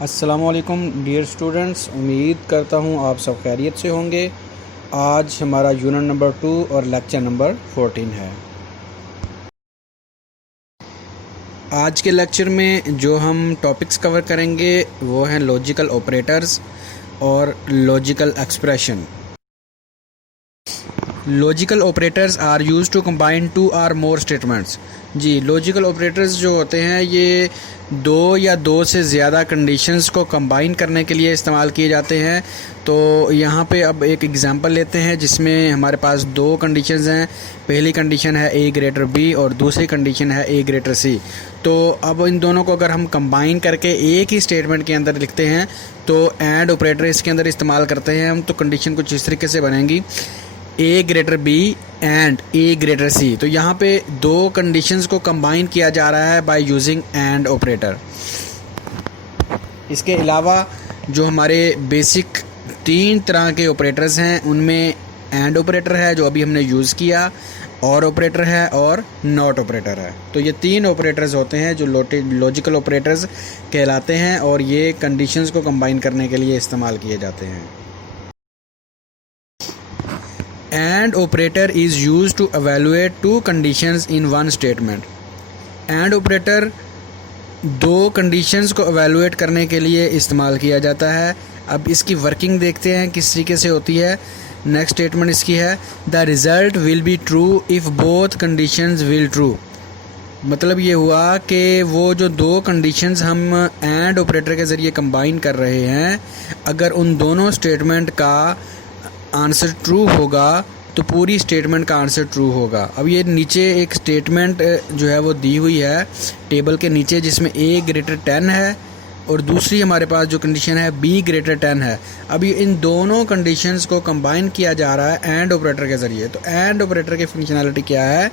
अस्सलामुअलैकुम dear students, उम्मीद करता हूँ आप सब खैरियत से होंगे। आज हमारा यूनिट नंबर 2 और लेक्चर नंबर 14 है। आज के लेक्चर में जो हम टॉपिक्स कवर करेंगे वो हैं लॉजिकल ऑपरेटर्स और logical expression. Logical operators are use to combine two or more statements. जी, लॉजिकल ऑपरेटर्स जो होते हैं ये दो या दो से ज़्यादा कंडीशंस को कंबाइन करने के लिए इस्तेमाल किए जाते हैं। तो यहाँ पे अब एक एग्जांपल लेते हैं जिसमें हमारे पास दो कंडीशंस हैं। पहली कंडीशन है ए ग्रेटर बी और दूसरी कंडीशन है ए ग्रेटर सी। तो अब इन दोनों को अगर हम कंबाइन करके एक ही स्टेटमेंट के अंदर लिखते हैं तो एंड ऑपरेटर इसके अंदर इस्तेमाल करते हैं हम, तो कंडीशन कुछ इस तरीके से बनेंगी, a greater b and a greater c. तो यहाँ पे दो कंडीशंस को कंबाइन किया जा रहा है बाय यूजिंग एंड ऑपरेटर। इसके अलावा जो हमारे बेसिक तीन तरह के ऑपरेटर्स हैं उनमें एंड ऑपरेटर है जो अभी हमने यूज़ किया, और ऑपरेटर है और नॉट ऑपरेटर है। तो ये तीन ऑपरेटर्स होते हैं जो लॉजिकल ऑपरेटर्स कहलाते हैं और ये कंडीशंस को कंबाइन करने के लिए इस्तेमाल किए जाते हैं। And operator is use to evaluate two conditions in one statement. And operator दो कंडीशंस को एवेलुएट करने के लिए इस्तेमाल किया जाता है। अब इसकी वर्किंग देखते हैं किस तरीके से होती है। नेक्स्ट स्टेटमेंट इसकी है, the result will be true if both conditions will true. मतलब ये हुआ कि वो जो दो कंडीशंस हम एंड ऑपरेटर के ज़रिए कंबाइन कर रहे हैं, अगर उन दोनों स्टेटमेंट का आंसर ट्रू होगा तो पूरी स्टेटमेंट का आंसर ट्रू होगा। अब ये नीचे एक स्टेटमेंट जो है वो दी हुई है टेबल के नीचे, जिसमें ए ग्रेटर 10 है और दूसरी हमारे पास जो कंडीशन है बी ग्रेटर 10 है। अब ये इन दोनों कंडीशंस को कंबाइन किया जा रहा है एंड ऑपरेटर के ज़रिए। तो एंड ऑपरेटर की फंक्शनैलिटी क्या है?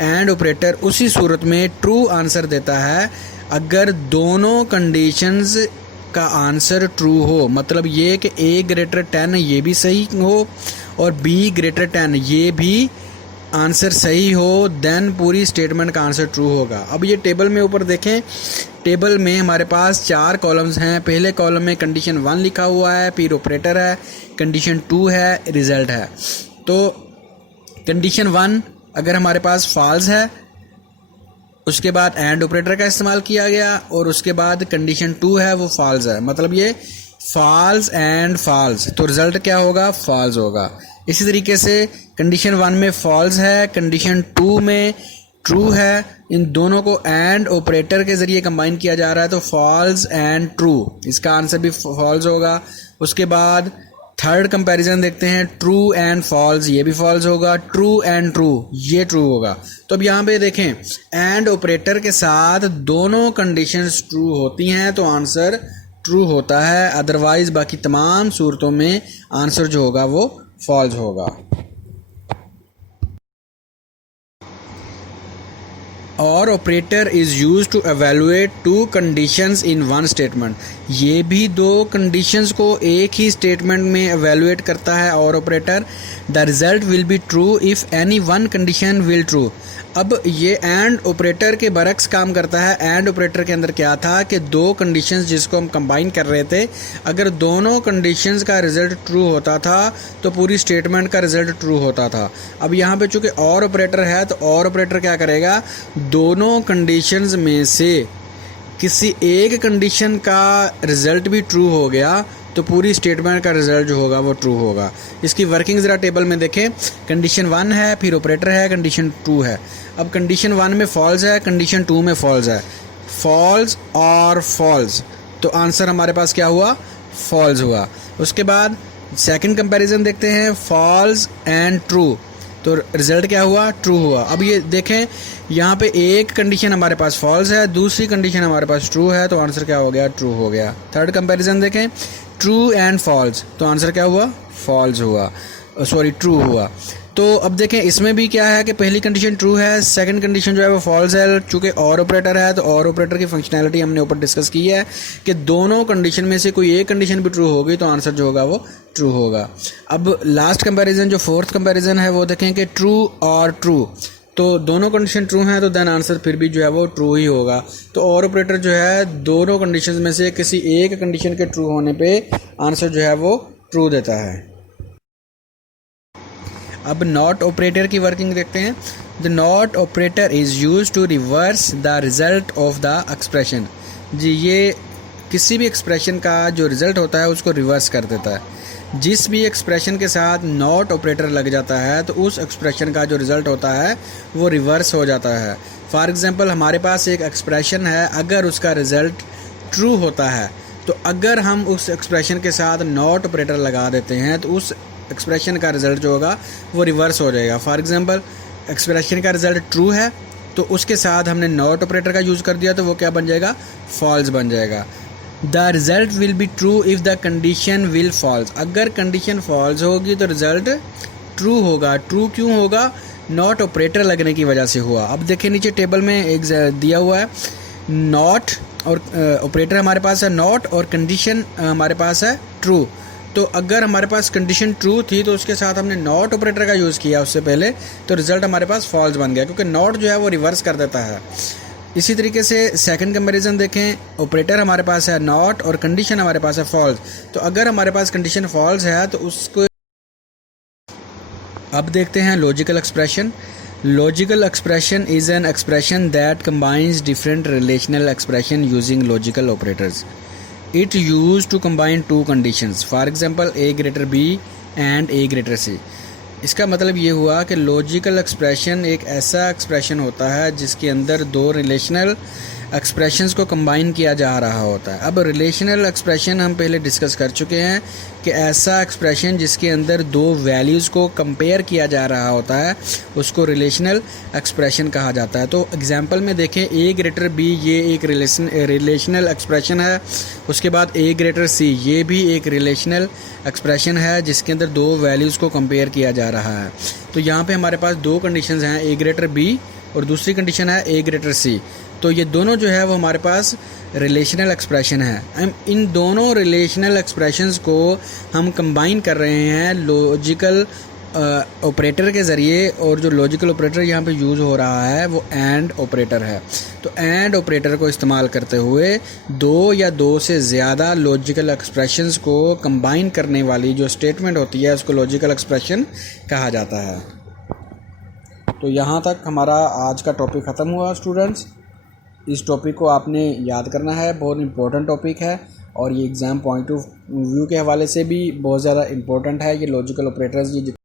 एंड ऑपरेटर उसी सूरत में ट्रू आंसर देता है अगर दोनों कंडीशंस का आंसर ट्रू हो। मतलब ये कि ए ग्रेटर 10 ये भी सही हो और बी ग्रेटर 10 ये भी आंसर सही हो, देन पूरी स्टेटमेंट का आंसर ट्रू होगा। अब ये टेबल में ऊपर देखें, टेबल में हमारे पास 4 कॉलम्स हैं। पहले कॉलम में कंडीशन 1 लिखा हुआ है, फिर ऑपरेटर है, कंडीशन 2 है, रिजल्ट है। तो कंडीशन 1 अगर हमारे पास फॉल्स है, उसके बाद एंड ऑपरेटर का इस्तेमाल किया गया और उसके बाद कंडीशन 2 है वो फॉल्स है, मतलब ये फॉल्स एंड फॉल्स, तो रिजल्ट क्या होगा? फॉल्स होगा। इसी तरीके से कंडीशन 1 में फॉल्स है, कंडीशन 2 में ट्रू है, इन दोनों को एंड ऑपरेटर के ज़रिए कंबाइन किया जा रहा है तो फॉल्स एंड ट्रू, इसका आंसर भी फॉल्स होगा। उसके बाद थर्ड कंपैरिजन देखते हैं, ट्रू एंड फॉल्स, ये भी फॉल्स होगा, ट्रू एंड ट्रू ये ट्रू होगा। तो अब यहाँ पे देखें, एंड ऑपरेटर के साथ दोनों कंडीशंस ट्रू होती हैं तो आंसर ट्रू होता है, अदरवाइज बाकी तमाम सूरतों में आंसर जो होगा वो फॉल्स होगा। Or operator is use to evaluate two conditions in one statement. ये भी दो कंडीशंस को एक ही स्टेटमेंट में एवेलुएट करता है और operator. The result will be true if any one condition will true. अब ये एंड ऑपरेटर के बरक्स काम करता है। एंड ऑपरेटर के अंदर क्या था कि दो कंडीशंस जिसको हम कंबाइन कर रहे थे, अगर दोनों कंडीशंस का रिजल्ट ट्रू होता था तो पूरी स्टेटमेंट का रिजल्ट ट्रू होता था। अब यहाँ पे चूँकि और ऑपरेटर है तो और ऑपरेटर क्या करेगा, दोनों कंडीशंस में से किसी एक कंडीशन का रिजल्ट भी ट्रू हो गया तो पूरी स्टेटमेंट का रिजल्ट जो होगा वो ट्रू होगा। इसकी वर्किंग ज़रा टेबल में देखें, कंडीशन 1 है, फिर ऑपरेटर है, कंडीशन 2 है। अब कंडीशन 1 में फॉल्स है, कंडीशन 2 में फॉल्स है, फॉल्स और फॉल्स, तो आंसर हमारे पास क्या हुआ? फॉल्स हुआ। उसके बाद सेकंड कंपैरिजन देखते हैं, फॉल्स एंड ट्रू, तो रिजल्ट क्या हुआ? ट्रू हुआ। अब ये देखें, यहाँ पे एक कंडीशन हमारे पास फॉल्स है, दूसरी कंडीशन हमारे पास ट्रू है, तो आंसर क्या हो गया? ट्रू हो गया। थर्ड कंपैरिजन देखें, ट्रू एंड फॉल्स, तो आंसर क्या हुआ? फॉल्स हुआ, सॉरी ट्रू हुआ। तो अब देखें इसमें भी क्या है कि पहली कंडीशन ट्रू है, सेकंड कंडीशन जो है वो फॉल्स है। चूँकि और ऑपरेटर है तो और ऑपरेटर की फंक्शनैलिटी हमने ऊपर डिस्कस की है कि दोनों कंडीशन में से कोई एक कंडीशन भी ट्रू होगी तो आंसर जो होगा वो ट्रू होगा। अब लास्ट कंपैरिजन जो फोर्थ कंपैरिजन है वो देखें कि ट्रू और ट्रू, तो दोनों कंडीशन ट्रू हैं तो देन आंसर फिर भी जो है वो ट्रू ही होगा। तो और ऑपरेटर जो है दोनों कंडीशन में से किसी एक कंडीशन के ट्रू होने पे आंसर जो है वो ट्रू देता है। अब नॉट ऑपरेटर की वर्किंग देखते हैं। The not operator is use to reverse the result of the expression. जी, ये किसी भी एक्सप्रेशन का जो रिज़ल्ट होता है उसको रिवर्स कर देता है। जिस भी एक्सप्रेशन के साथ नॉट ऑपरेटर लग जाता है तो उस एक्सप्रेशन का जो रिज़ल्ट होता है वो रिवर्स हो जाता है। फॉर एग्ज़ाम्पल, हमारे पास एक एक्सप्रेशन है, अगर उसका रिज़ल्ट ट्रू होता है तो अगर हम उस एक्सप्रेशन के साथ नॉट ऑपरेटर लगा देते हैं तो उस एक्सप्रेशन का रिज़ल्ट जो होगा वो रिवर्स हो जाएगा। फॉर एग्ज़ाम्पल, एक्सप्रेशन का रिज़ल्ट ट्रू है तो उसके साथ हमने नॉट ऑपरेटर का यूज़ कर दिया तो वो क्या बन जाएगा? फॉल्स बन जाएगा। The result will be true if the condition will false. अगर कंडीशन फॉल्स होगी तो रिज़ल्ट ट्रू होगा। ट्रू क्यों होगा? नॉट ऑपरेटर लगने की वजह से हुआ। अब देखिए नीचे टेबल में एक दिया हुआ है, नॉट और ऑपरेटर हमारे पास है नॉट और कंडीशन हमारे पास है ट्रू। तो अगर हमारे पास कंडीशन ट्रू थी तो उसके साथ हमने नॉट ऑपरेटर का यूज़ किया उससे पहले, तो रिज़ल्ट हमारे पास फॉल्स बन गया, क्योंकि नॉट जो है वो रिवर्स कर देता है। इसी तरीके से सेकंड कंपैरिजन देखें, ऑपरेटर हमारे पास है नॉट और कंडीशन हमारे पास है फॉल्स। तो अगर हमारे पास कंडीशन फॉल्स है तो उसको अब देखते हैं logical expression. Logical expression is an expression that combines different relational expression using logical operators. It used to combine two conditions, for example a greater b and a greater c। इसका मतलब ये हुआ कि लॉजिकल एक्सप्रेशन एक ऐसा expression होता है जिसके अंदर दो रिलेशनल एक्सप्रेशंस को कंबाइन किया जा रहा होता है। अब रिलेशनल एक्सप्रेशन हम पहले डिस्कस कर चुके हैं कि ऐसा एक्सप्रेशन जिसके अंदर दो वैल्यूज़ को कंपेयर किया जा रहा होता है उसको रिलेशनल एक्सप्रेशन कहा जाता है। तो एग्जांपल में देखें, a ग्रेटर b ये एक रिलेशनल एक्सप्रेशन है। उसके बाद a ग्रेटर c ये भी एक रिलेशनल एक्सप्रेशन है जिसके अंदर दो वैल्यूज़ को कंपेयर किया जा रहा है। तो यहाँ पे हमारे पास दो कंडीशंस हैं, a ग्रेटर b और दूसरी कंडीशन है a ग्रेटर c। तो ये दोनों जो है वो हमारे पास रिलेशनल एक्सप्रेशन है। हम इन दोनों रिलेशनल एक्सप्रेशंस को हम कंबाइन कर रहे हैं लॉजिकल ऑपरेटर के ज़रिए, और जो लॉजिकल ऑपरेटर यहाँ पे यूज़ हो रहा है वो एंड ऑपरेटर है। तो एंड ऑपरेटर को इस्तेमाल करते हुए दो या दो से ज़्यादा लॉजिकल एक्सप्रेशंस को कंबाइन करने वाली जो स्टेटमेंट होती है उसको लॉजिकल एक्सप्रेशन कहा जाता है। तो यहाँ तक हमारा आज का टॉपिक ख़त्म हुआ स्टूडेंट्स। इस टॉपिक को आपने याद करना है, बहुत इंपॉर्टेंट टॉपिक है और ये एग्ज़ाम पॉइंट ऑफ व्यू के हवाले से भी बहुत ज़्यादा इंपॉर्टेंट है। ये लॉजिकल ऑपरेटर्स ये